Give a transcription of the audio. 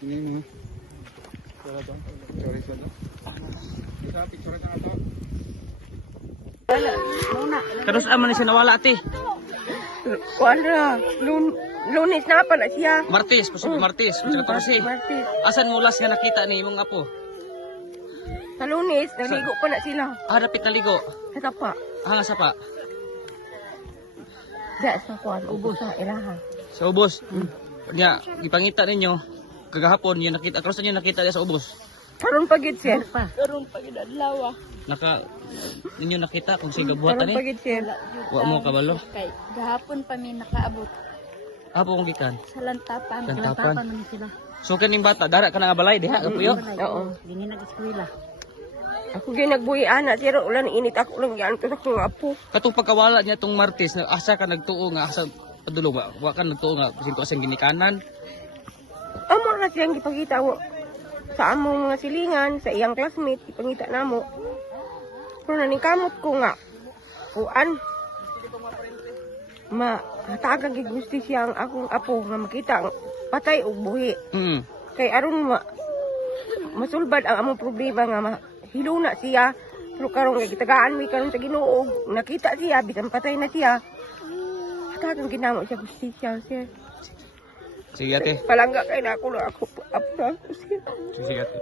Ini mo. Sorry sa to. Kita picture ka ato. Terus aman siya nawala ate. Wala. Lunes na pa na siya. Martes, posible Martes. Martes. Martes. Asan mo last nga nakita ni imong apo? Sa Lunes, naligo pa na sila. Dapit na ligo. Sa tapa. Sa pa. Da sa kuan, ubos sa ilaha. Sa ubos. Nya, gipangita ninyo kagahapon yung nakita. Karon sa inyo nakita niya sa ubos. Karon pagid sir. Karon pagid adlaw. Ninyo nakita kung siya gabuhatan Karon ni. pagid sir. Wa mo kabalo. Kay gahapon pa mi nakaabot Apo kung gikan. sa lantapan. Lantapan. man sila. So kaning bata dara ka na nga balay diha kapuyo. Oo. Dini nag-eskwela. Ako gyud nagbuhi ana sir, ulan init ako lang yan to sa kong apo. Katong pagkawala niya tong Martes na asa ka nagtuo nga asa padulong wa ka nagtuo nga bisin ko asang ginikanan. Amo na siyang gipakita mo sa among mga silingan, sa iyang classmate, ipangita namo. Pero nanikamot ko nga, kuan, hatagang gigusti siya ang akong apo nga makita ang patay o buhi. Kay aron masulbad ang among problema nga hiluna siya. Pero karong gitagaan mi karon sa Ginoo, nakita siya bisan patay na siya. Hatagang ginamo siya gusti siya, sir. Sige ate. Palangga kay na ako apo na ako siya. Sige ate.